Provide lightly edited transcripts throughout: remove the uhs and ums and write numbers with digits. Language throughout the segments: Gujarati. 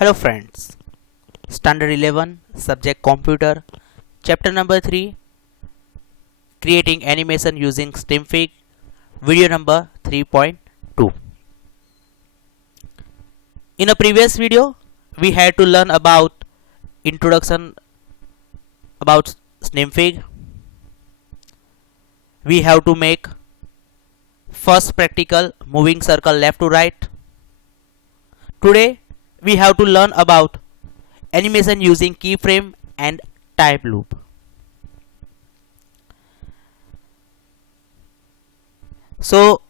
Hello friends, Standard 11, Subject Computer, Chapter number 3, Creating Animation using STEAMFIG, Video number 3.2. In a previous video, we had to learn about introduction about STEAMFIG. We have to make first practical moving circle left to right. Today, we have to learn about animation using keyframe and time loop. So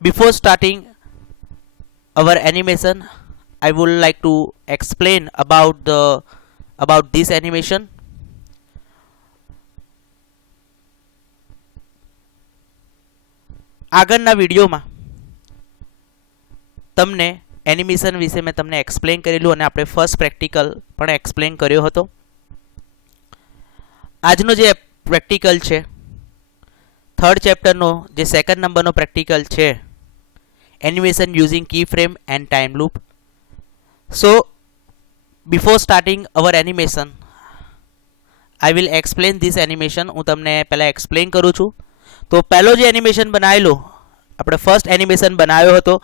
before starting our animation, I would like to explain about this animation. આગળના વિડીયોમાં તમને એનિમેશન વિશે મેં તમને એક્સપ્લેન કરેલું અને આપણે ફર્સ્ટ પ્રેક્ટિકલ પણ એક્સપ્લેન કર્યો હતો. આજનો જે પ્રેક્ટિકલ છે થર્ડ ચેપ્ટરનો જે સેકન્ડ નંબરનો પ્રેક્ટિકલ છે animation using key frame and time loop. So before starting our animation I will explain this animation. હું તમને પહેલાં એક્સપ્લેન કરું છું. તો પહેલો જે એનિમેશન બનાવેલો આપણે ફર્સ્ટ એનિમેશન બનાવ્યો હતો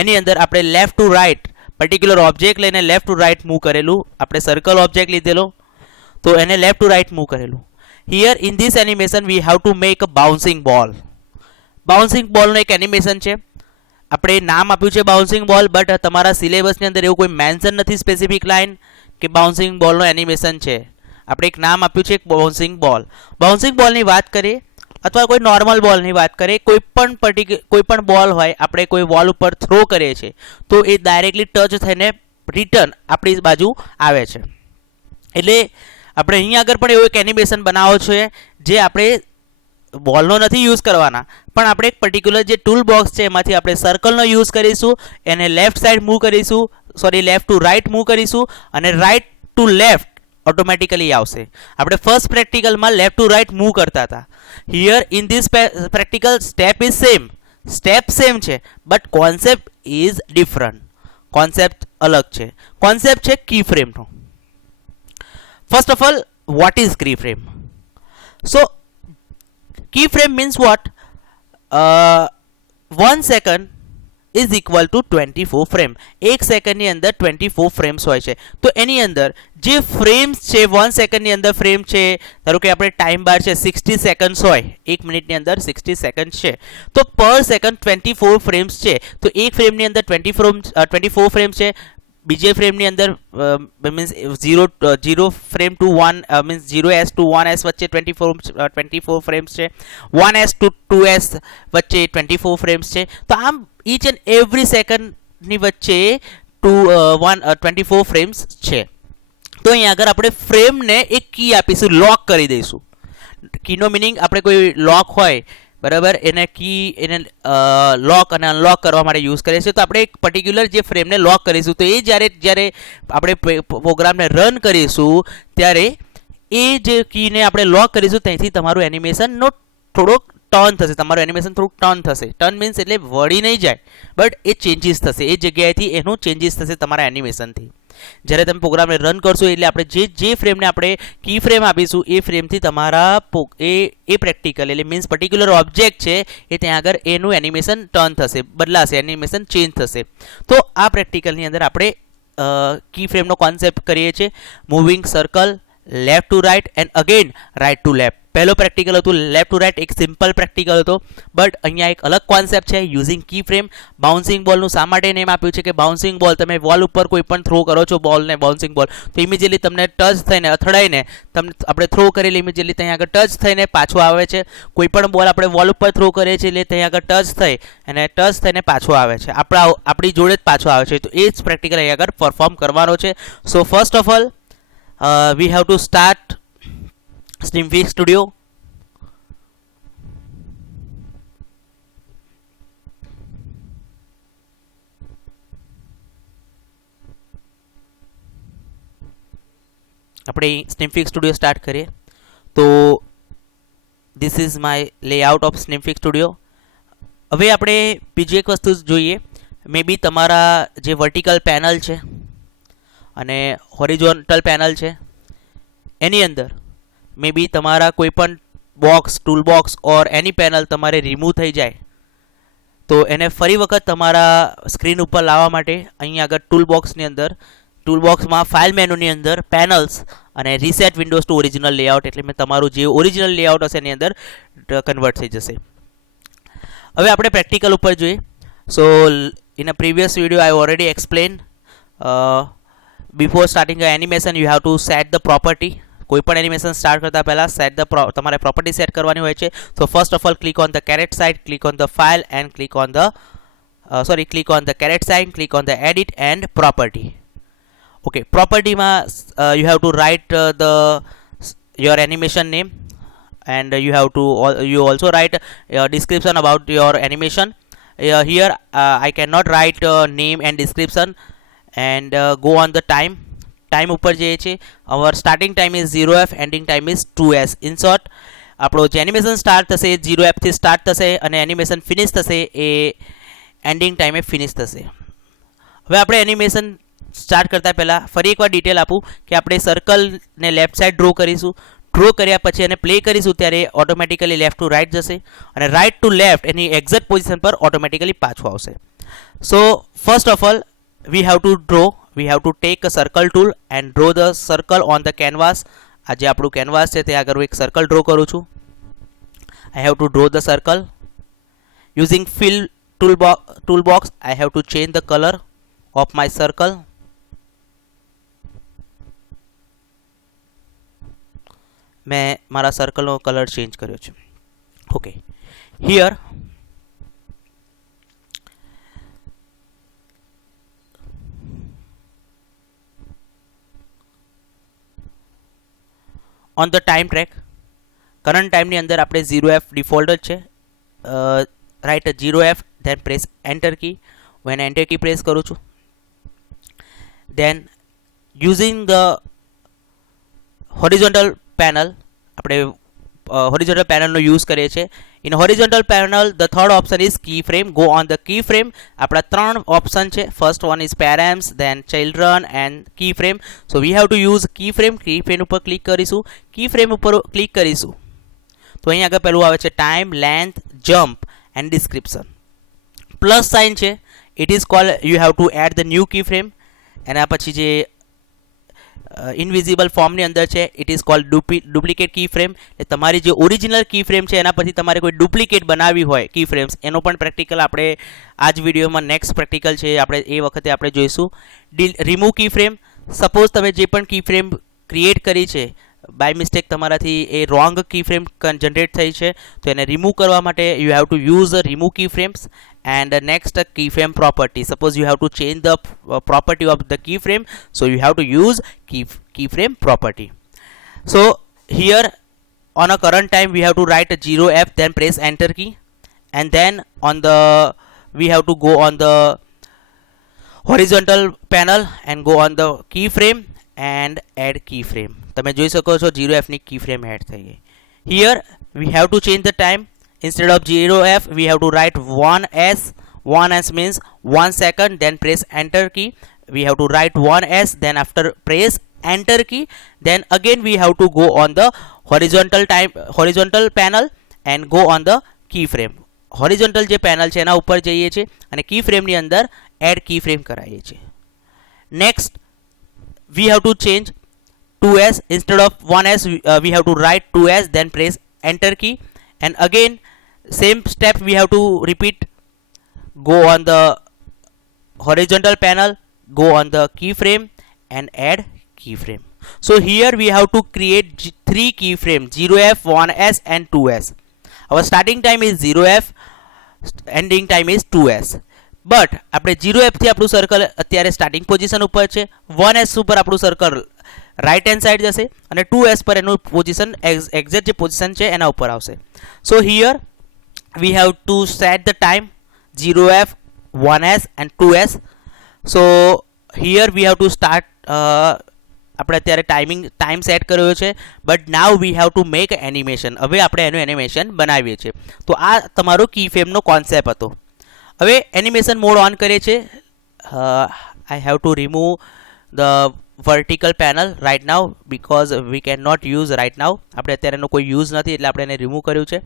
એની અંદર આપણે left to right particular object લઈને લેફ્ટ ટુ રાઇટ મૂવ કરેલું. આપણે સર્કલ ઓબ્જેક્ટ લીધેલો તો એને લેફ્ટ ટુ રાઇટ મૂવ કરેલું. Here in this animation we have to make a bouncing ball. Bouncing બોલનું એક એનિમેશન છે. આપણે નામ આપ્યું છે બાઉન્સિંગ બોલ, બટ તમારા સિલેબસની અંદર એવું કોઈ મેન્શન નથી સ્પેસિફિક લાઇન કે બાઉન્સિંગ બોલનું એનિમેશન છે. આપણે એક નામ આપ્યું છે બાઉન્સિંગ બોલ. બાઉન્સિંગ બોલની વાત કરીએ અથવા કોઈ નોર્મલ બોલની વાત કરીએ, કોઈ પણ બોલ હોય આપણે કોઈ બોલ ઉપર થ્રો કરીએ છીએ તો એ ડાયરેક્ટલી ટચ થઈને રિટર્ન આપણી બાજુ આવે છે. એટલે આપણે અહીંયા આગળ પણ એવું એક એનિમેશન બનાવો છે જે આપણે બોલનો નથી યુઝ કરવાના, પણ આપણે એક પર્ટિક્યુલર જે ટૂલ બોક્સ છે એમાંથી આપણે સર્કલનો યુઝ કરીશું, એને લેફ્ટ સાઈડ મૂવ કરીશું, લેફ્ટ ટુ રાઇટ મૂવ કરીશું અને રાઇટ ટુ લેફ્ટ ઓટોમેટિકલી આવશે. આપણે ફર્સ્ટ પ્રેક્ટિકલમાં લેફ્ટ ટુ રાઇટ મૂવ કરતા હતા. Here in this practical step is same, step same છે but concept is different. Concept અલગ છે. કોન્સેપ્ટ છે કી ફ્રેમનો. First of all what is key frame? So key frame means what? 1 second is equal to 24 frame. 1 સેકન્ડની અંદર 24 ફ્રેમ્સ હોય છે. તો એની અંદર જે ફ્રેમ્સ છે 1 સેકન્ડની અંદર ફ્રેમ છે, ધારો કે આપણે ટાઈમ બાર છે 60 સેકન્ડ્સ હોય, 1 મિનિટની અંદર 60 સેકન્ડ છે, તો પર સેકન્ડ 24 ફ્રેમ્સ છે. તો એક ફ્રેમની અંદર 24 ફ્રેમ છે, બીજે ફ્રેમની અંદર means 0 frame to 1 means 0s to 1s વચ્ચે 24 ફ્રેમ્સ છે, 1s ટુ 2s વચ્ચે 24 ફ્રેમ્સ છે. તો આમ ઈચ એન્ડ એવરી સેકન્ડની વચ્ચે 24 ફ્રેમ્સ છે. તો અહીંયા આગળ આપણે ફ્રેમને એક કી આપીશું, લોક કરી દઈશું. કીનો મિનિંગ આપણે કોઈ લોક હોય બરાબર, એને કી એને લોક અને અનલોક કરવા માટે યુઝ કરીએ છીએ. તો આપણે એક પર્ટિક્યુલર જે ફ્રેમને લોક કરીશું તો એ જ્યારે આપણે પ્રોગ્રામને રન કરીશું ત્યારે એ જે કીને આપણે લોક કરીશું ત્યાંથી તમારું એનિમેશનનો થોડોક ટર્ન થશે. તમારું એનિમેશન થોડુંક ટર્ન થશે. ટર્ન મીન્સ એટલે વળી નહીં જાય બટ એ ચેન્જીસ થશે. એ જગ્યાએથી એનું ચેન્જીસ થશે તમારા એનિમેશનથી. જ્યારે તમે પ્રોગ્રામને રન કરશો એટલે આપણે જે ફ્રેમને આપણે કી ફ્રેમ આપીશું એ ફ્રેમથી તમારા એ પ્રેક્ટિકલ એટલે મીન્સ પર્ટિક્યુલર ઓબ્જેક્ટ છે એ ત્યાં આગળ એનું એનિમેશન ટર્ન થશે, બદલાશે, એનિમેશન ચેન્જ થશે. તો આ પ્રેક્ટિકલની અંદર આપણે કી ફ્રેમનો કોન્સેપ્ટ કરીએ છીએ. Moving circle left to right and again right to left. પહેલો પ્રેક્ટિકલ હતું લેફ્ટ ટુ રાઇટ, એક સિમ્પલ પ્રેક્ટિકલ હતો, બટ અહીંયા એક અલગ કોન્સેપ્ટ છે યુઝિંગ કી ફ્રેમ. બાઉન્સિંગ બોલનું શા માટે નેમ આપ્યું છે કે બાઉન્સિંગ બોલ તમે વોલ ઉપર કોઈ પણ થ્રો કરો છો બોલને, બાઉન્સિંગ બોલ, તો ઇમિડિયેટલી તમને ટચ થઈને અથડાઈને તમને આપણે થ્રો કરેલી ઇમિડિયેટલી ત્યાં આગળ ટચ થઈને પાછો આવે છે. કોઈ પણ બોલ આપણે વોલ ઉપર થ્રો કરીએ છીએ એટલે ત્યાં આગળ ટચ થઈ અને ટચ થઈને પાછો આવે છે, આપણી જોડે જ પાછો આવે છે. તો એ જ પ્રેક્ટિકલ અહીંયા આગળ પરફોર્મ કરવાનો છે. So first of all V have to start STEAMFIG Studio. આપણે STEAMFIG Studio સ્ટાર્ટ કરીએ તો this is my layout of STEAMFIG Studio. હવે આપણે બીજી એક વસ્તુ જોઈએ મે બી તમારા જે વર્ટિકલ પેનલ છે અને હોરિઝોન્ટલ પેનલ છે એની અંદર મે બી તમારા કોઈ પણ બોક્સ, ટૂલ બોક્સ ઓર એની પેનલ તમારે રિમૂવ થઈ જાય તો એને ફરી વખત તમારા સ્ક્રીન ઉપર લાવવા માટે અહીં આગળ ટૂલ બોક્સની અંદર, ટૂલ બોક્સમાં ફાઇલ મેનુની અંદર પેનલ્સ અને reset Windows two original layout, એટલે મેં તમારું જે ઓરિજિનલ લેઆઉટ હશે એની અંદર કન્વર્ટ થઈ જશે. હવે આપણે પ્રેક્ટિકલ ઉપર જોઈએ. સો in a previous video I already explained before starting the animation you have to set the property. કોઈ પણ એનિમેશન સ્ટાર્ટ કરતા પહેલા તમારે પ્રોપર્ટી સેટ કરવાની હોય છે. So first of all click on the caret side, click on the file and click on the caret side, click on the edit and property. Okay, પ્રોપર્ટીમાં you have to write your animation name and you also write description about your animation. Here I cannot write name and description and go on the time. Time ઉપર જે છે our starting time is 0f, ending time is 2s. in short આપણો જે એનિમેશન સ્ટાર્ટ થશે 0f થી સ્ટાર્ટ થશે અને એનિમેશન ફિનિશ થશે એ એન્ડિંગ ટાઈમે ફિનિશ થશે. હવે આપણે એનિમેશન સ્ટાર્ટ કરતા પહેલા ફરી એકવાર ડિટેલ આપું કે આપણે સર્કલને લેફ્ટ સાઈડ ડ્રો કરીશું. ડ્રો કર્યા પછી એને પ્લે કરીશું ત્યારે ઓટોમેટિકલી લેફ્ટ ટુ રાઇટ જશે અને રાઇટ ટુ લેફ્ટ એની એક્ઝેક્ટ પોઝિશન પર ઓટોમેટિકલી પાછું આવશે. So first of all we have to take a circle tool and draw the circle on the canvas. આ જે આપણું કેનવાસ છે ત્યાં આગળ હું એક સર્કલ ડ્રો કરું છું. I have to draw the circle using fill toolbox. I have to change the color of my circle. મેં મારા સર્કલનો કલર ચેન્જ કર્યો છે. Okay, here on the time track current ટાઈમની અંદર આપણે 0f ડિફોલ્ટ જ છે. Write 0f then press enter key. હું એને એન્ટર કી પ્રેસ કરું છું. Then using the horizontal panel, આપણે હોરિઝોન્ટલ પેનલનો યુઝ કરીએ છીએ. In horizontal panel the third option is key frame. Go on the key frame. આપણા ત્રણ ઓપ્શન છે. First one is params, then children and key frame. So V have to use key frame. Key frame ઉપર ક્લિક કરીશું. કી ફ્રેમ ઉપર ક્લિક કરીશું તો અહીં આગળ પહેલું આવે છે time, length, jump and description. Plus sign છે. It is called you have to add the new key frame. એના પછી જે ઇનવિઝિબલ ફોર્મની અંદર છે it is called duplicate key frame. એટલે તમારી જે ઓરિજિનલ કી ફ્રેમ છે એના પરથી તમારે કોઈ ડુપ્લિકેટ બનાવવી હોય કી ફ્રેમ્સ, એનો પણ પ્રેક્ટિકલ આપણે આ જ વિડીયોમાં નેક્સ્ટ પ્રેક્ટિકલ છે આપણે એ વખતે આપણે જોઈશું. રિમૂવ કી ફ્રેમ. સપોઝ તમે જે પણ કી ફ્રેમ ક્રિએટ કરી છે બાય મિસ્ટેક તમારાથી એ રોંગ કી ફ્રેમ જનરેટ થઈ છે તો એને રિમૂવ કરવા માટે you have to use remove key frames and next keyframe property. Suppose you have to change the property of the keyframe, so you have to use keyframe property. So here on a current time we have to write a 0f, then press enter key, and then on the we have to go on the horizontal panel and go on the keyframe and add keyframe. તમે જોઈ શકો છો 0f ની keyframe એડ થઈ ગઈ. Here we have to change the time. Instead of 0f we have to write 1s. 1s means 1 second, then press enter key. We have to write 1s, then after press enter key, then again we have to go on the horizontal panel and go on the keyframe. horizontal જે પેનલ છે એના ઉપર જઈએ છીએ અને કી ફ્રેમની અંદર એડ કી ફ્રેમ કરાવીએ છીએ. Next we have to change 2s. Instead of 1s we have to write 2s, then press enter key, and again same step we have to repeat. Go on the horizontal panel, go on the keyframe and add keyframe. So here we have to create 3 keyframes, 0f, 1s and 2s. Our starting time is 0f, ending time is 2s. But આપણે 0f થી આપણું સર્કલ અત્યારે સ્ટાર્ટિંગ પોઝિશન ઉપર છે, 1s ઉપર આપણું સર્કલ રાઇટ હેન્ડ સાઈડ જશે અને 2s પર એનું પોઝિશન એક્ઝેક્ટ જે પોઝિશન છે એના ઉપર આવશે. સો here we have to set the time 0f, 1s and 2s. So here we have to start આપણે અત્યારે ટાઈમ સેટ કર્યો છે, but now V have to make animation. હવે આપણે એનું એનિમેશન બનાવીએ છીએ. તો આ તમારો કી ફ્રેમનો કોન્સેપ્ટ હતો. હવે એનિમેશન મોડ ઓન કરીએ છીએ. I have to remove the vertical panel right now because we can not use right now. આપણે અત્યારે એનો કોઈ યુઝ નથી એટલે આપણે એને રિમૂવ કર્યું છે.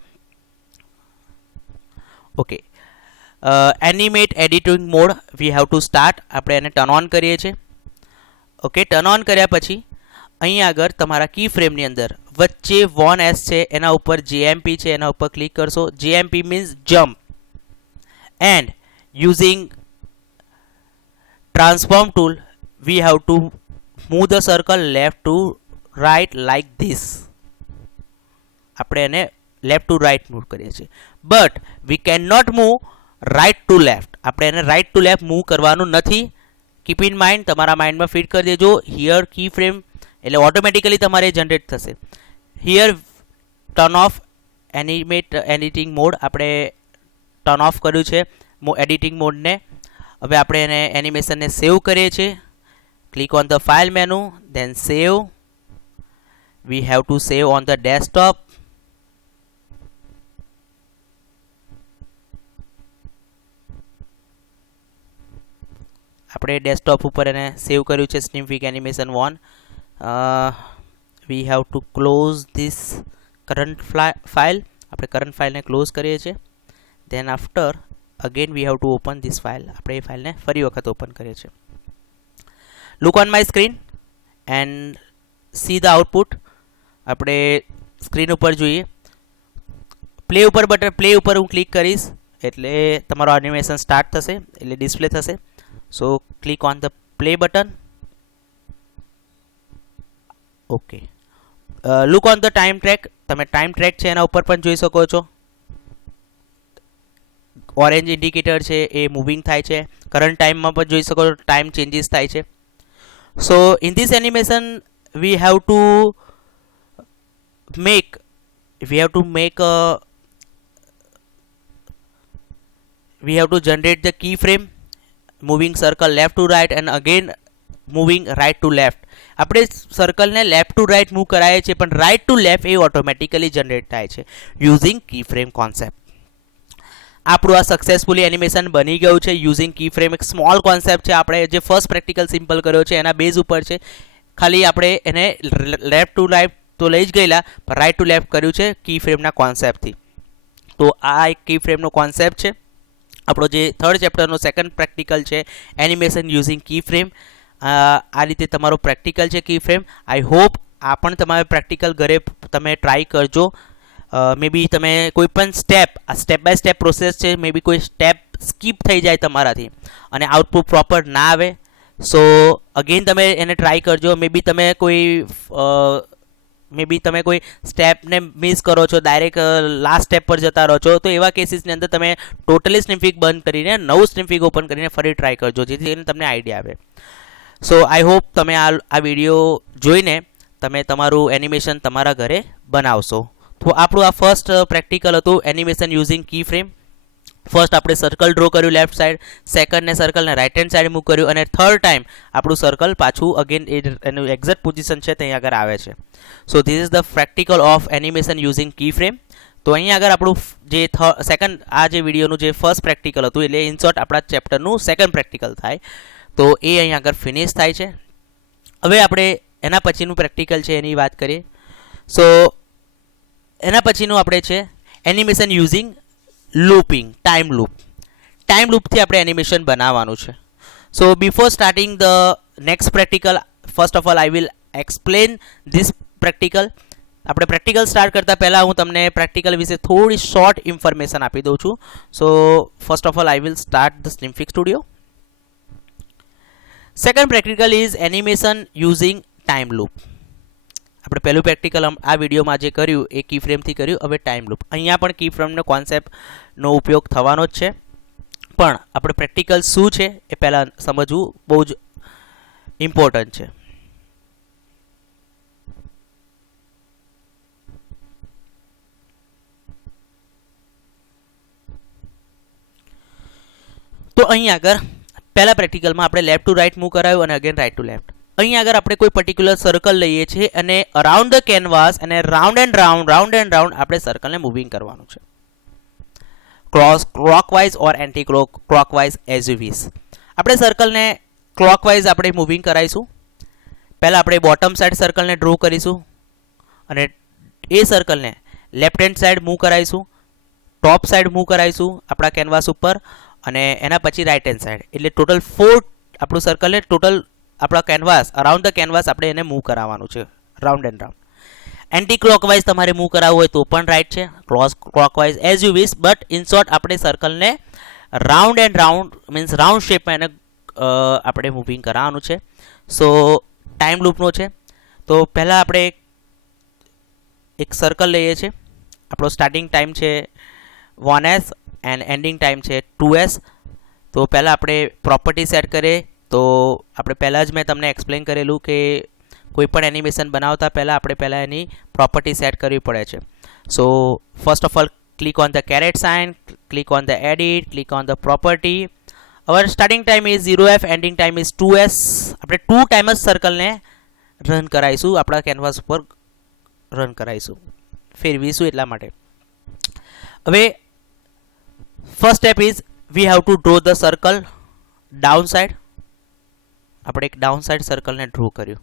Okay, animate editing mode V have to start. આપણે એને ટર્ન ઓન કરીએ છીએ. ઓકે, ટર્ન ઓન કર્યા પછી અહીંયા આગળ તમારા કી ફ્રેમની અંદર વચ્ચે 1S છે એના ઉપર JMP છે એના ઉપર ક્લિક કરશો. JMP means jump, and using transform tool we have to move the circle left to right like this. આપણે એને લેફ્ટ ટુ રાઇટ મૂવ કરીએ છીએ, but we can not move right to left. આપણે એને રાઇટ ટુ લેફ્ટ મૂવ કરવાનું નથી. કીપ ઇન માઇન્ડ, તમારા માઇન્ડમાં ફિટ કરી દેજો. હિયર કી ફ્રેમ એટલે ઓટોમેટિકલી તમારે જનરેટ થશે. Here turn of editing mode આપણે ટર્ન ઓફ કર્યું છે એડિટિંગ મોડને. હવે આપણે એને એનિમેશનને સેવ કરીએ છીએ. Click on the file menu, then save. We have to save on the desktop. આપણે ડેસ્કટોપ ઉપર એને સેવ કર્યું છે Synfig animation 1. we have to close this current file. આપણે કરંટ ફાઇલને ક્લોઝ કરીએ છીએ. then after again we have to open this file. આપણે એ ફાઇલને ફરી વખત ઓપન કરીએ છીએ. look on my screen and see the output. આપણે સ્ક્રીન ઉપર જોઈએ. પ્લે ઉપર હું ક્લિક કરીશ એટલે તમારો એનિમેશન સ્ટાર્ટ થશે, એટલે ડિસ્પ્લે થશે. So click on the play button. Okay, look on the time track. તમે ટાઈમ ટ્રેક છે એના ઉપર પણ જોઈ શકો છો. ઓરેન્જ ઇન્ડિકેટર છે એ મૂવિંગ થાય છે. કરંટ ટાઈમમાં પણ જોઈ શકો છો ટાઈમ ચેન્જીસ થાય છે. So in this animation we have to make we have to generate the keyframe moving circle left to right and again moving right to left. આપણે સર્કલને લેફ્ટ ટુ રાઇટ મૂવ કરાય છે પણ રાઇટ ટુ લેફ્ટ એ ઓટોમેટિકલી જનરેટ થાય છે યુઝિંગ કીફ્રેમ કોન્સેપ્ટ. આપણું આ સક્સેસફુલી એનિમેશન બની ગયું છે યુઝિંગ કી ફ્રેમ. એક સ્મોલ કોન્સેપ્ટ છે. આપણે જે ફર્સ્ટ પ્રેક્ટિકલ સિમ્પલ કર્યો છે એના બેઝ ઉપર છે. ખાલી આપણે એને લેફ્ટ ટુ રાઇટ તો લઈ જ ગયેલા પણ રાઇટ ટુ લેફ્ટ કર્યું છે કી ફ્રેમના કોન્સેપ્ટથી. તો આ એક કી ફ્રેમનો કોન્સેપ્ટ છે. આપણો જે થર્ડ ચેપ્ટરનો સેકન્ડ પ્રેક્ટિકલ છે એનિમેશન યુઝિંગ કી ફ્રેમ. આ રીતે તમારો પ્રેક્ટિકલ છે કી ફ્રેમ. આઈ હોપ આ પણ તમારે પ્રેક્ટિકલ ઘરે તમે ટ્રાય કરજો. મે બી તમે કોઈ પણ સ્ટેપ બાય સ્ટેપ પ્રોસેસ છે, મે બી કોઈ સ્ટેપ સ્કીપ થઈ જાય તમારાથી અને આઉટપુટ પ્રોપર ના આવે. સો અગેન તમે એને ટ્રાય કરજો. મે બી તમે કોઈ સ્ટેપને મિસ કરો છો, ડાયરેક્ટ લાસ્ટ સ્ટેપ પર જતા રહો છો, તો એવા કેસીસની અંદર તમે ટોટલી સ્નિફિક બંધ કરીને નવું સ્નિફિક ઓપન કરીને ફરી ટ્રાય કરજો જેથી તમને આઈડિયા આવે. સો આઈ હોપ તમે આ વિડીયો જોઈને તમે તમારું એનિમેશન તમારા ઘરે બનાવશો. તો આપણું આ ફર્સ્ટ પ્રેક્ટિકલ હતું animation using key frame. First આપણે સર્કલ ડ્રો કર્યું લેફ્ટ સાઈડ, સેકન્ડને સર્કલને રાઇટ હેન્ડ સાઈડ મૂવ કર્યું અને થર્ડ ટાઈમ આપણું સર્કલ પાછું અગેન એનું એક્ઝેક્ટ પોઝિશન છે ત્યાં આગળ આવે છે. So this is the practical of animation using key frame. તો અહીંયા આગળ આપણું જે સેકન્ડ આ જે વિડીયોનું જે ફર્સ્ટ પ્રેક્ટિકલ હતું એટલે ઇન શોર્ટ આપણા ચેપ્ટરનું સેકન્ડ પ્રેક્ટિકલ થાય. તો એ અહીંયા આગળ ફિનિશ થાય છે. હવે આપણે એના પછીનું પ્રેક્ટિકલ છે એની વાત કરીએ. સો એના પછીનું આપણે છે animation using looping, time loop. Time લૂપથી આપણે એનિમેશન બનાવવાનું છે. So before starting the next practical, first of all I will explain this practical. આપણે પ્રેક્ટિકલ સ્ટાર્ટ કરતાં પહેલાં હું તમને પ્રેક્ટિકલ વિશે થોડી શોર્ટ ઇન્ફોર્મેશન આપી દઉં છું. So first of all I will start the Synfig studio. Second practical is animation using time loop. આપણે પહેલું પ્રેક્ટિકલ આ વિડીયોમાં જે કર્યું એ કી ફ્રેમથી કર્યું. હવે ટાઈમ લૂપ. અહીંયા પણ કી ફ્રેમનો કોન્સેપ્ટનો ઉપયોગ થવાનો જ છે પણ આપણે પ્રેક્ટિકલ શું છે એ પહેલાં સમજવું બહુ જ ઇમ્પોર્ટન્ટ છે. તો અહીં આગળ પહેલા પ્રેક્ટિકલમાં આપણે લેફ્ટ ટુ રાઇટ મૂવ કરાયું અને અગેન રાઇટ ટુ લેફ્ટ. અહીં આગળ આપણે કોઈ પર્ટિક્યુલર સર્કલ લઈએ છીએ અને અરાઉન્ડ ધ કેનવાસ અને રાઉન્ડ એન્ડ રાઉન્ડ આપણે સર્કલને મૂવિંગ કરવાનું છે. Clockwise or anti clockwise as you વિશ. આપણે સર્કલને ક્લોકવાઇઝ આપણે મૂવિંગ કરાવીશું. પહેલાં આપણે બોટમ સાઈડ સર્કલને ડ્રો કરીશું અને એ સર્કલને લેફ્ટ હેન્ડ સાઈડ મૂવ કરાવીશું, ટોપ સાઈડ મૂવ કરાવીશું આપણા કેનવાસ ઉપર, અને એના પછી રાઈટ હેન્ડ સાઈડ. એટલે ટોટલ 4 આપણું સર્કલને ટોટલ આપણા કેનવાસ અરાઉન્ડ ધ કેનવાસ આપણે એને મૂવ કરાવવાનું છે round and round. Anti clockwise તમારે મૂવ કરાવવું હોય તો પણ રાઈટ છે, clockwise as you wish, but in short આપણે સર્કલને round and round means round શેપમાં એને આપણે મૂવિંગ કરાવવાનું છે. સો ટાઈમ લૂપનો છે. તો પહેલાં આપણે એક સર્કલ લઈએ છીએ. આપણો સ્ટાર્ટિંગ ટાઈમ છે 1s એન્ડ એન્ડિંગ ટાઈમ છે 2s. તો પહેલાં આપણે પ્રોપર્ટી સેટ કરીએ. તો આપણે પહેલાં જ મેં તમને એક્સપ્લેન કરેલું કે કોઈ પણ એનિમેશન બનાવતા પહેલાં આપણે પહેલાં એની પ્રોપર્ટી સેટ કરવી પડે છે. So first of all click on the caret sign, click on the edit, click on the property. Our starting time is 0f, ending time is 2s. આપણે 2 ટાઈમ જ સર્કલને રન કરાવીશું, આપણા કેનવાસ ઉપર રન કરાવીશું, ફેરવીશું એટલા માટે. હવે first step is we have to draw the circle down side. આપણે એક ડાઉન સાઈડ સર્કલને ડ્રો કર્યું.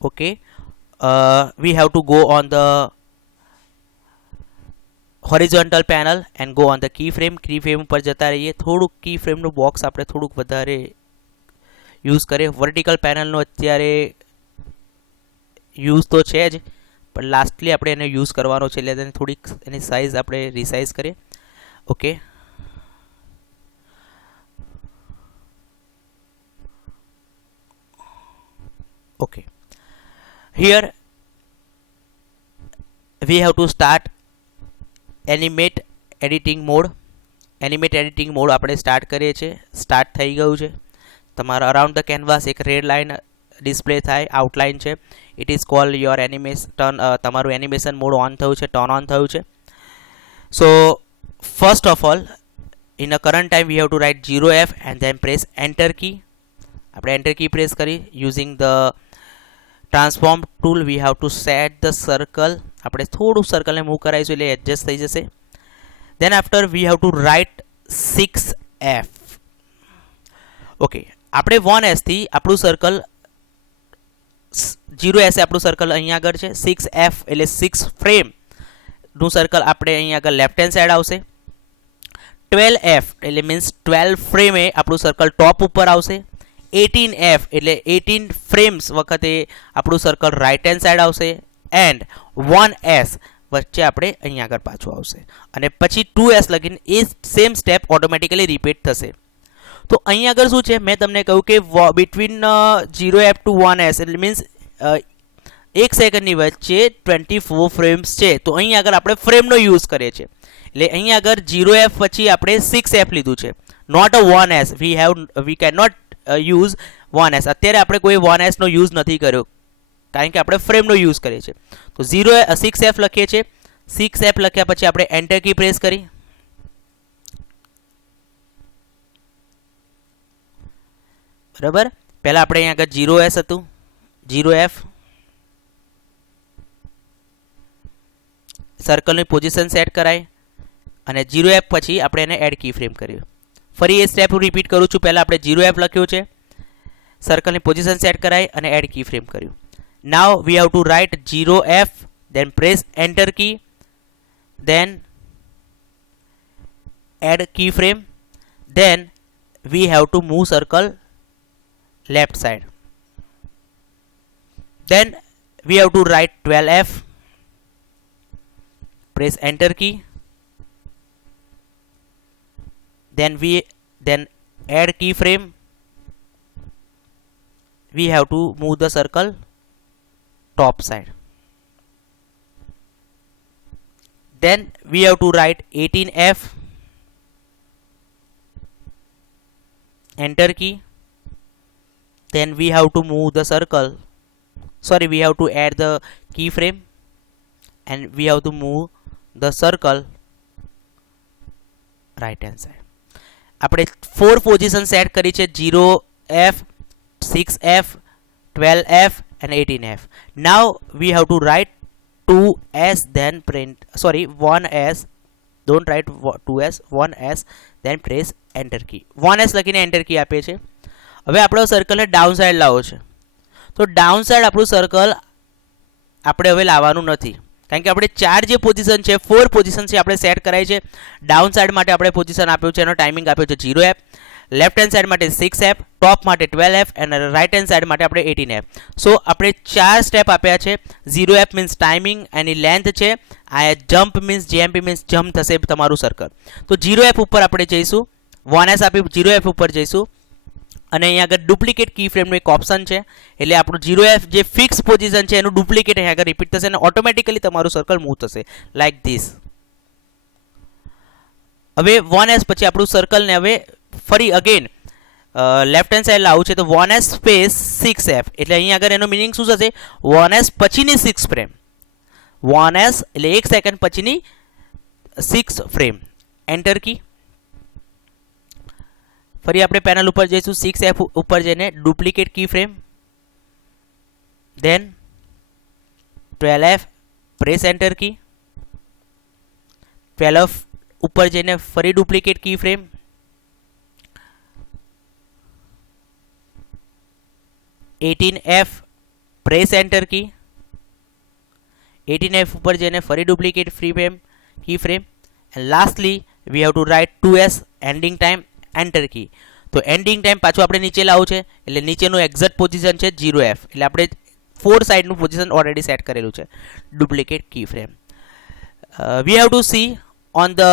Okay, we have to go on the horizontal panel and go on the key frame. Key frame ઉપર જતા રહીએ. થોડુંક કી ફ્રેમનું બોક્સ આપણે થોડુંક વધારે યુઝ કરીએ. વર્ટિકલ પેનલનો અત્યારે યુઝ તો છે જ, પણ લાસ્ટલી આપણે એને યુઝ કરવાનો છે, એટલે તેને થોડીક એની સાઇઝ આપણે રિસાઇઝ કરીએ. Okay, okay, here we have to start animate editing mode. Animate editing mode આપણે સ્ટાર્ટ કરીએ છીએ. સ્ટાર્ટ થઈ ગયું છે. તમારા અરાઉન્ડ ધ કેનવાસ એક રેડ લાઇન ડિસ્પ્લે થાય, આઉટલાઇન છે. It is called your animation. તમારું એનિમેશન મોડ ઓન થયું છે, ટર્ન ઓન થયું છે. So first of all in a current time we have to write 0f and then press enter key. આપણે એન્ટર કી પ્રેસ કરી using the transform tool we have to set the circle. આપણે થોડું સર્કલને મૂવ કરાવીશું એટલે એડજસ્ટ થઈ જશે. then after we have to write 6f. Okay, આપણે 1s થી આપણું સર્કલ 0s આપણું સર્કલ અહીંયા આગળ છે. 6f એટલે 6 ફ્રેમ નું સર્કલ આપણે અહીંયા આગળ લેફ્ટ હેન્ડ સાઈડ આવશે. 12f એટલે મીન્સ 12 ફ્રેમે આપણું સર્કલ ટોપ ઉપર આવશે. 18f એટલે 18 ફ્રેમ્સ વખતે આપણું સર્કલ રાઈટ હેન્ડ સાઈડ આવશે. એન્ડ 1s વચ્ચે આપણે અહીંયા આગળ પાછું આવશે, અને પછી 2s લગીને એ સેમ સ્ટેપ ઓટોમેટિકલી રિપીટ થશે. તો અહીંયા આગળ શું છે, મેં તમને કહ્યું કે બિટવીન 0f ટુ 1s એટલે મીન્સ 1 સેકન્ડની વચ્ચે 24 ફ્રેમ્સ છે. તો અહીંયા આગળ આપણે ફ્રેમનો યુઝ કરીએ છીએ. એટલે અહીંયા આગળ 0f પછી આપણે 6f લીધું છે, not a 1s. We can not use 1s. અત્યારે આપણે કોઈ 1s નો યુઝ નથી કર્યો, કારણ કે આપણે ફ્રેમનો યુઝ કરીએ છીએ. તો 6f લખીએ છીએ. 6f લખ્યા પછી આપણે એન્ટર કી પ્રેસ કરી. બરાબર, પહેલા આપણે અહીંયા આગળ 0s હતું, 0f સર્કલની પોઝિશન સેટ કરાય, અને 0f પછી આપણે એને એડ કી ફ્રેમ કર્યું. ફરી એ સ્ટેપ રિપીટ કરું છું. પહેલા આપણે 0f લખ્યું છે, સર્કલની પોઝિશન સેટ કરાય અને એડ કી ફ્રેમ કર્યું. Now we have to write 0f, then press enter key, then add keyframe, then we have to move circle left side. Then we have to write 12f, press enter key, then add keyframe. We have to move the circle top side. Then we have to write 18f, enter key. Then we have to move the circle, we have to add the keyframe, and we have to move the circle right hand side. આપણે 4 પોઝિશન સેટ કરી છે, 0f, 6f, 12f and 18f. Now we have to write 2s then 1s don't write 2s 1s then press enter key. 1s લખીને એન્ટર કી આપીએ છીએ. હવે આપણો સર્કલને ડાઉન સાઈડ લાવવો છે, તો ડાઉન સાઈડ આપણું સર્કલ આપણે હવે લાવવાનું નથી, કારણ કે આપણે 4 જે પોઝિશન છે 4 પોઝિશન છે આપણે સેટ કરાય છે. ડાઉન સાઈડ માટે આપણે પોઝિશન આપ્યું છે, એનો ટાઈમિંગ આપ્યો છે 0f, લેફ્ટ હેન્ડ સાઈડ માટે 6f, ટોપ માટે 12f અને રાઇટ હેન્ડ સાઈડ માટે આપણે 18f. સો આપણે 4 સ્ટેપ આપ્યા છે. 0f મીન્સ ટાઈમિંગ, એની લેન્થ છે. આ જમ્પ મીન્સ જેએમપી મીન્સ જમ્પ થશે તમારું સર્કલ. તો 0f ઉપર આપણે જઈશું, 1s આપી 0f ઉપર જઈશું અને અહીંયા આગળ ડુપ્લિકેટ કી ફ્રેમનું એક ઓપ્શન છે, એટલે આપણું 0f જે ફિક્સ પોઝિશન છે એનું ડુપ્લિકેટ અહીંયા આગળ રિપીટ થશે અને ઓટોમેટિકલી તમારું સર્કલ મૂવ થશે લાઈક ધીસ. હવે 1s પછી આપણું સર્કલને હવે ફરી અગેન લેફ્ટ હેન્ડ સાઈડ લાવવું છે, તો 1s સ્પેસ 6f એટલે અહીંયા આગળ એનો મિનિંગ શું થશે? 1s પછીની 6 ફ્રેમ, 1s એટલે 1 સેકન્ડ પછીની 6 ફ્રેમ. Enter key. ફરી આપણે પેનલ ઉપર જઈશું, 6f ઉપર જઈને duplicate key frame, then 12f press enter key. 12f ઉપર જઈને ફરી duplicate key frame, 18f press enter key. 18f ઉપર જઈને ફરી duplicate free frame key frame and lastly we have to write 2s ending time enter key. તો એન્ડિંગ ટાઈમ પાછું આપણે નીચે લાવવું છે, એટલે નીચેનું એક્ઝેક્ટ પોઝિશન છે 0f, એટલે આપણે 4 સાઈડનું પોઝિશન ઓલરેડી સેટ કરેલું છે. Duplicate key frame. We have to see on the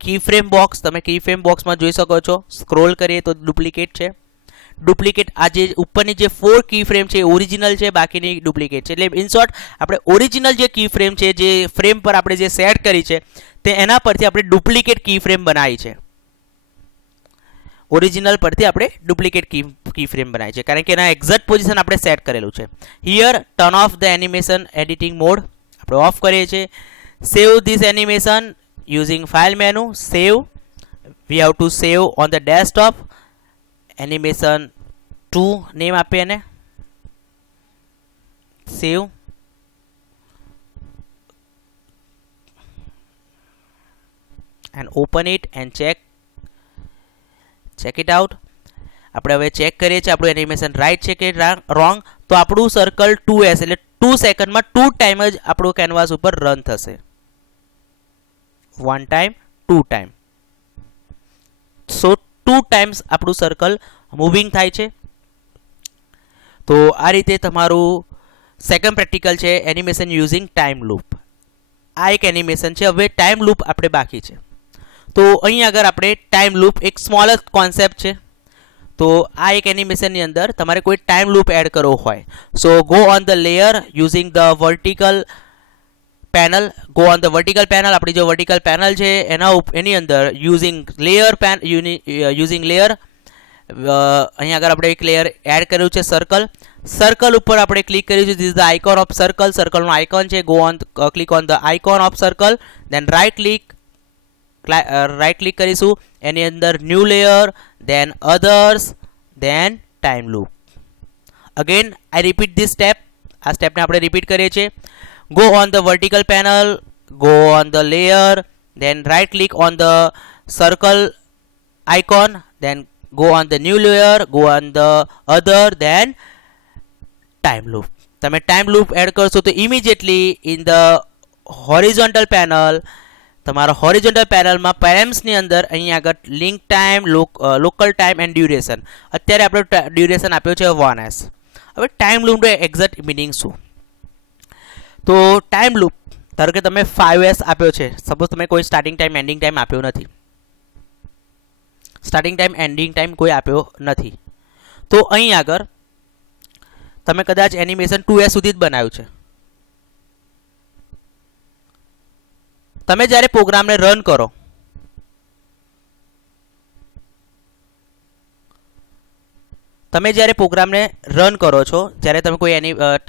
key frame box. તમે કી ફ્રેમ બોક્સમાં જોઈ શકો છો, સ્ક્રોલ કરીએ તો ડુપ્લિકેટ છે. ડુપ્લિકેટ આ જે ઉપરની જે 4 કી ફ્રેમ છે એ ઓરિજિનલ છે, બાકીની ડુપ્લિકેટ છે. એટલે ઇન શોર્ટ આપણે ઓરિજિનલ જે કી ફ્રેમ છે, જે ફ્રેમ પર આપણે જે સેટ કરી છે તે એના પરથી આપણે ડુપ્લિકેટ કી ફ્રેમ બનાવી છે. ઓરિજિનલ પરથી આપણે ડુપ્લિકેટ કી ફ્રેમ બનાવી છે, કારણ કે એના એક્ઝેક્ટ પોઝિશન આપણે સેટ કરેલું છે. Here turn off the animation editing mode આપણે ઓફ કરીએ છીએ. Save this animation using file menu. Save. We have to save on the desktop. Animation 2 name આપીએ એને. Save. And open it and check it out. આપણે હવે ચેક કરીએ છીએ આપણું એનિમેશન રાઈટ છે કે રોંગ. તો આપણું સર્કલ 2s એટલે 2 સેકન્ડમાં 2 ટાઈમ જ આપણું કેનવાસ ઉપર રન થશે. 1 ટાઈમ 2 ટાઈમ. સો 2 ટાઈમ્સ આપણું સર્કલ મૂવિંગ થાય છે. તો આ રીતે તમારું સેકન્ડ પ્રેક્ટિકલ છે એનિમેશન યુઝિંગ ટાઈમ લૂપ. આ એક એનિમેશન છે. હવે ટાઈમ લૂપ આપણે બાકી છે, તો અહીં આગળ આપણે ટાઈમ લૂપ એક સ્મોલર કોન્સેપ્ટ છે. તો આ એક એનિમેશનની અંદર તમારે કોઈ ટાઈમ લૂપ એડ કરવો હોય, so go on the layer using the vertical panel. Go on the vertical panel. આપણી જે વર્ટિકલ પેનલ છે એની અંદર યુઝિંગ લેયર યુઝિંગ લેયર અહીં આગળ આપણે એક લેયર એડ કર્યું છે સર્કલ. સર્કલ ઉપર આપણે ક્લિક કરીશું. This the icon of circle. સર્કલનો આઇકોન છે. Go on click on the icon of circle, then right click કરીશું. એની અંદર new layer, then others, then time loop. Again I repeat this step. આ સ્ટેપને આપણે રિપીટ કરીએ છીએ. Go on the vertical panel, go on the layer, then right click on the circle icon, then go on the new layer, go on the other, then time loop. તમે ટાઈમ લૂપ એડ કરશો તો immediately in the horizontal panel, તમારા હોરિઝોન્ટલ પેનલમાં પેરેમ્સની અંદર અહીં આગળ link time, local time and duration. અત્યારે આપણે ડ્યુરેશન આપ્યો છે 1s. હવે ટાઈમ લૂપનો એક્ઝેક્ટ મિનિંગ શું? તો ટાઈમ લૂપ ધારો કે તમે 5s આપ્યો છે. સપોઝ તમે કોઈ સ્ટાર્ટિંગ ટાઈમ એન્ડિંગ ટાઈમ આપ્યો નથી. સ્ટાર્ટિંગ ટાઈમ એન્ડિંગ ટાઈમ કોઈ આપ્યો નથી, તો અહીં આગળ તમે કદાચ એનિમેશન 2s સુધી જ બનાવ્યું છે. તમે જ્યારે પ્રોગ્રામને રન કરો, છો, જ્યારે તમે કોઈ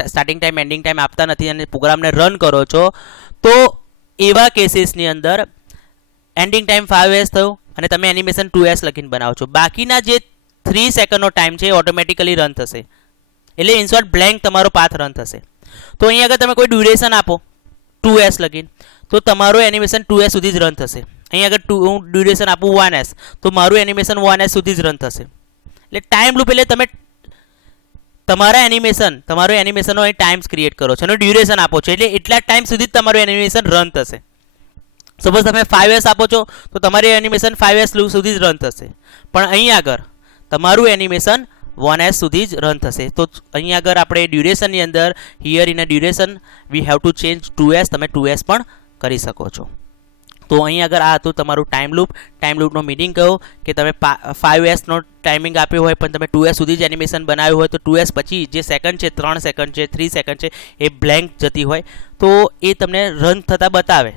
સ્ટાર્ટિંગ ટાઈમ એન્ડિંગ ટાઈમ આપતા નથી અને પ્રોગ્રામને રન કરો છો, તો એવા કેસીસની અંદર એન્ડિંગ ટાઈમ 5s થયું અને તમે એનિમેશન 2s લખીને બનાવો છો. બાકીના જે 3 સેકન્ડનો ટાઈમ છે એ ઓટોમેટિકલી રન થશે. એટલે ઇનશોર્ટ બ્લેન્ક તમારો પાથ રન થશે. તો અહીં આગળ તમે કોઈ ડ્યુરેશન આપો 2s લખીને, તો તમારું એનિમેશન 2s સુધી જ રન થશે. અહીં આગળ હું ડ્યુરેશન આપું 1s તો મારું એનિમેશન 1s સુધી જ રન થશે. એટલે ટાઈમ લૂપ એટલે તમે તમારું એનિમેશનનો અહીં ટાઈમ્સ ક્રિએટ કરો છો અને ડ્યુરેશન આપો છો, એટલે એટલા ટાઈમ સુધી જ તમારું એનિમેશન રન થશે. સપોઝ તમે 5s આપો છો તો તમારી એનિમેશન 5s સુધી જ રન થશે, પણ અહીં આગળ તમારું એનિમેશન 1s સુધી જ રન થશે. તો અહીં આગળ આપણે ડ્યુરેશનની અંદર here in a duration V have to change 2s, તમે 2s પણ કરી શકો છો. તો અહીં આગળ આ હતું તમારું ટાઈમ લૂપનો મિનિંગ કહો કે તમે 5sનો ટાઈમિંગ આપ્યો હોય પણ તમે 2s સુધી જ એનિમેશન બનાવ્યું હોય તો 2s પછી જે સેકન્ડ છે 3 સેકન્ડ છે 3 સેકન્ડ છે એ બ્લેન્ક જતી હોય તો એ તમને રન થતાં બતાવે,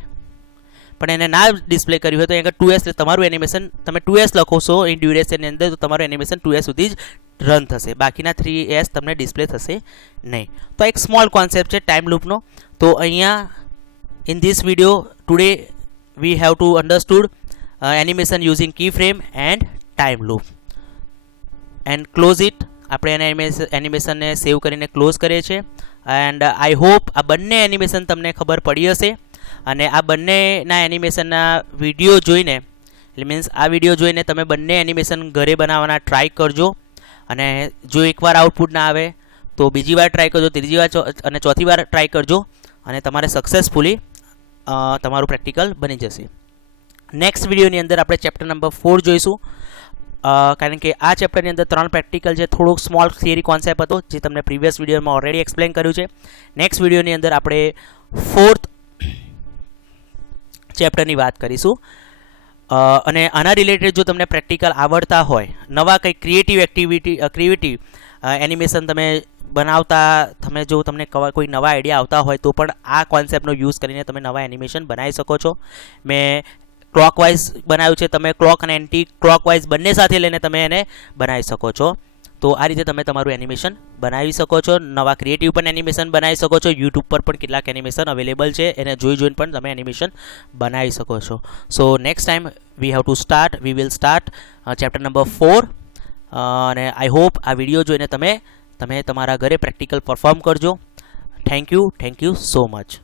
પણ એને ના ડિસ્પ્લે કર્યું હોય તો અહીં આગળ 2s તમારું એનિમેશન તમે 2s લખો છો ઇન ડ્યુરેશનની અંદર તો તમારું એનિમેશન 2s સુધી જ રન થશે, બાકીના 3s તમને ડિસ્પ્લે થશે નહીં. તો એક સ્મોલ કોન્સેપ્ટ છે ટાઈમ લૂપનો. તો અહીંયા in this video today we have to understood animation using keyframe and time loop and close it. આપણે એનિમેશનને સેવ કરીને ક્લોઝ કરીએ છીએ એન્ડ આઈ હોપ આ બંને એનિમેશન તમને ખબર પડી હશે અને આ બંનેના એનિમેશનના વિડીયો જોઈને એટલે મીન્સ આ વિડીયો જોઈને તમે બંને એનિમેશન ઘરે બનાવવાના ટ્રાય કરજો અને જો એકવાર આઉટપુટ ના આવે તો બીજી વાર ટ્રાય કરજો, ત્રીજી વાર અને ચોથી વાર ટ્રાય કરજો અને તમારે સક્સેસફુલી તમારું પ્રેક્ટિકલ બની જશે. નેક્સ્ટ વિડીયોની અંદર આપણે ચેપ્ટર નંબર 4 જોઈશું, કારણ કે આ ચેપ્ટરની અંદર 3 પ્રેક્ટિકલ છે. થોડોક સ્મોલ થિયરી કોન્સેપ્ટ હતો જે તમને પ્રીવિયસ વિડીયોમાં ઓલરેડી એક્સપ્લેન કર્યું છે. નેક્સ્ટ વિડીયોની અંદર આપણે 4th ચેપ્ટરની વાત કરીશું અને આના રિલેટેડ જો તમને પ્રેક્ટિકલ આવડતા હોય, નવા કંઈ ક્રિએટિવ એનિમેશન તમે બનાવતા જો તમને કોઈ નવા આઈડિયા આવતા હોય તો પણ આ કોન્સેપ્ટનો યુઝ કરીને તમે નવા એનિમેશન બનાવી શકો છો. મેં ક્લોકવાઇઝ બનાવ્યું છે, તમે ક્લોક અને એન્ટી ક્લોકવાઇઝ બંને સાથે લઈને તમે એને બનાવી શકો છો. તો આ રીતે તમે તમારું એનિમેશન બનાવી શકો છો, નવા ક્રિએટિવ પણ એનિમેશન બનાવી શકો છો. યુટ્યુબ પર પણ કેટલાક એનિમેશન અવેલેબલ છે, એને જોઈને પણ તમે એનિમેશન બનાવી શકો છો. So next time we will start chapter number 4 અને આઈ હોપ આ વિડીયો જોઈને તમે તમારા ઘરે પ્રેક્ટિકલ પરફોર્મ કરજો. Thank you so much.